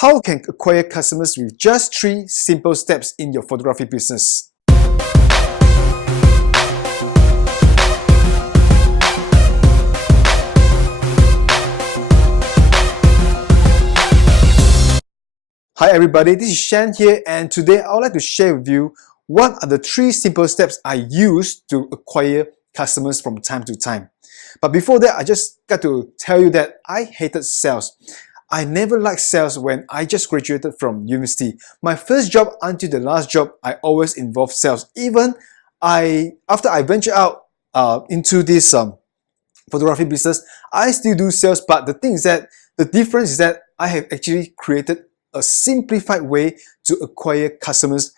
How you can acquire customers with just 3 simple steps in your photography business. Hi everybody, this is Shan here, and today I would like to share with you what are the 3 simple steps I use to acquire customers from time to time. But before that, I just got to tell you that I hated sales. I never liked sales when I just graduated from university. My first job until the last job, I always involved sales. Even after I venture out into this photography business, I still do sales. But the thing is that the difference is that I have actually created a simplified way to acquire customers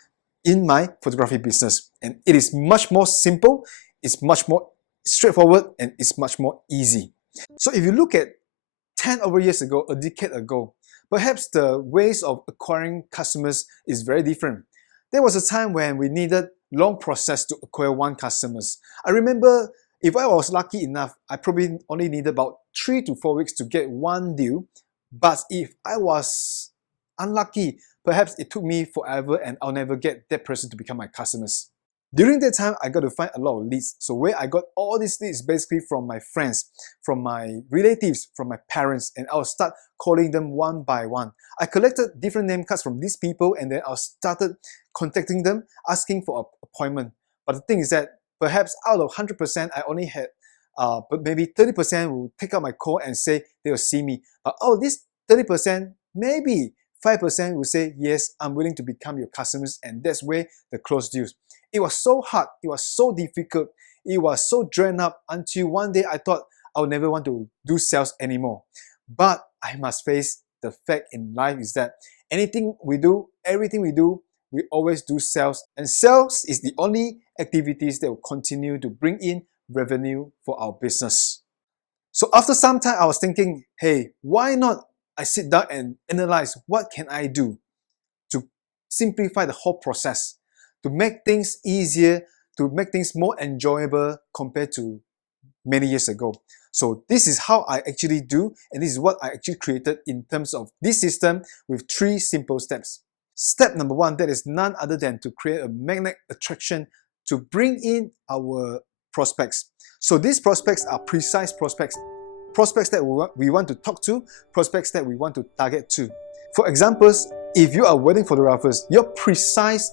in my photography business. And it is much more simple, it's much more straightforward, and it's much more easy. So if you look at 10 over years ago, a decade ago, perhaps the ways of acquiring customers is very different. There was a time when we needed long process to acquire one customers. I remember if I was lucky enough, I probably only needed about 3 to 4 weeks to get one deal. But if I was unlucky, perhaps it took me forever and I'll never get that person to become my customers. During that time, I got to find a lot of leads. So where I got all these leads basically from my friends, from my relatives, from my parents, and I'll start calling them one by one. I collected different name cards from these people and then I started contacting them, asking for an appointment. But the thing is that perhaps out of 100%, I only had but maybe 30% will take up my call and say they will see me. But out of this 30%, maybe 5% will say, yes, I'm willing to become your customers, and that's where the close deals. It was so hard, it was so difficult, it was so drawn up until one day I thought I would never want to do sales anymore. But I must face the fact in life is that anything we do, everything we do, we always do sales. And sales is the only activities that will continue to bring in revenue for our business. So after some time, I was thinking, hey, why not I sit down and analyze what can I do to simplify the whole process, to make things easier, to make things more enjoyable compared to many years ago. So this is how I actually do, and this is what I actually created in terms of this system with 3 simple steps. Step number 1, that is none other than to create a magnet attraction to bring in our prospects. So these prospects are precise prospects. Prospects that we want to talk to, prospects that we want to target to. For examples, if you are wedding photographers, your precise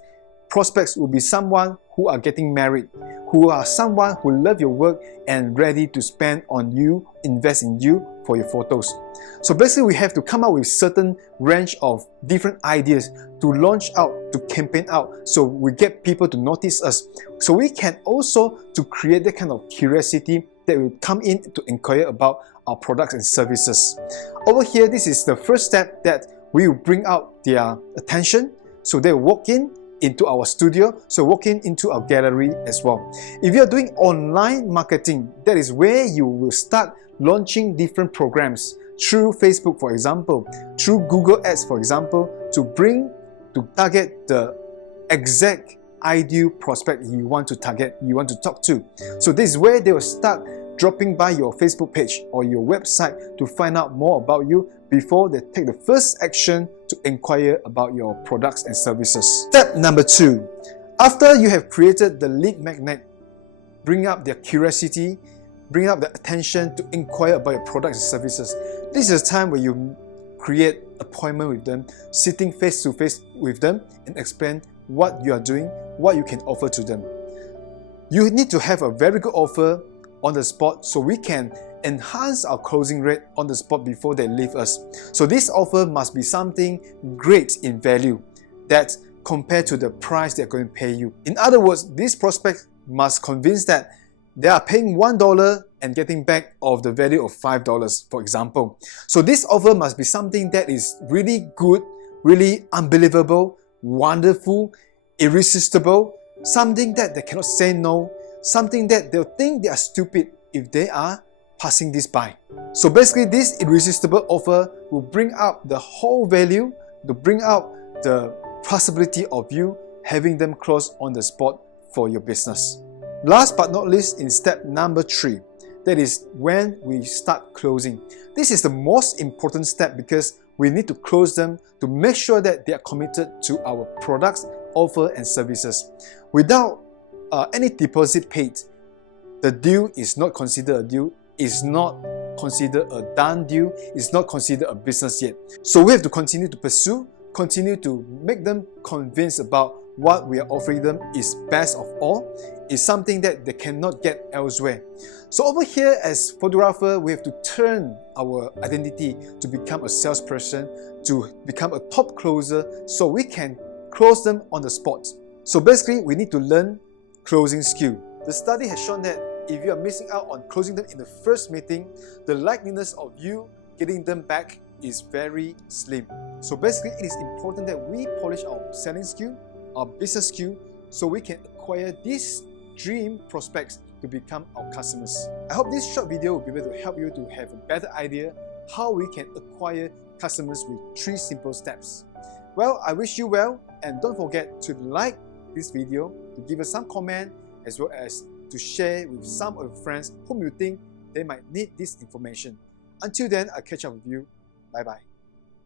prospects will be someone who are getting married, who are someone who love your work and ready to spend on you, invest in you for your photos. So basically we have to come up with certain range of different ideas to launch out, to campaign out, so we get people to notice us. So we can also to create that kind of curiosity that will come in to inquire about our products and services. Over here, this is the first step that we will bring out their attention, so they walk into our studio, so walk into our gallery as well. If you're doing online marketing, that is where you will start launching different programs through Facebook, for example, through Google Ads, for example, to target the exact ideal prospect you want to target, you want to talk to. So this is where they will start dropping by your Facebook page or your website to find out more about you before they take the first action to inquire about your products and services. Step number 2. After you have created the lead magnet, bring up their curiosity, bring up the attention to inquire about your products and services. This is a time where you create appointment with them, sitting face to face with them and explain what you are doing, what you can offer to them. You need to have a very good offer on the spot so we can enhance our closing rate on the spot before they leave us. So this offer must be something great in value that compared to the price they're going to pay you. In other words, this prospect must convince that they are paying $1 and getting back of the value of $5, for example. So this offer must be something that is really good, really unbelievable, wonderful, irresistible, something that they cannot say no, something that they'll think they are stupid if they are passing this by. So basically this irresistible offer will bring up the whole value, to bring out the possibility of you having them close on the spot for your business. Last but not least, in step number 3, that is when we start closing. This is the most important step because we need to close them to make sure that they are committed to our products, offer and services. Without any deposit paid, the deal is not considered a deal, is not considered a done deal, is not considered a business yet. So we have to continue to pursue, continue to make them convinced about what we are offering them is best of all, is something that they cannot get elsewhere. So over here as photographer, we have to turn our identity to become a salesperson, to become a top closer, so we can close them on the spot. So basically, we need to learn closing skill. The study has shown that if you are missing out on closing them in the first meeting, the likeliness of you getting them back is very slim. So basically, it is important that we polish our selling skill, our business skill, so we can acquire these dream prospects to become our customers. I hope this short video will be able to help you to have a better idea how we can acquire customers with 3 simple steps. Well, I wish you well, and don't forget to like this video, to give us some comment, as well as to share with some of your friends whom you think they might need this information. Until then, I'll catch up with you. Bye bye.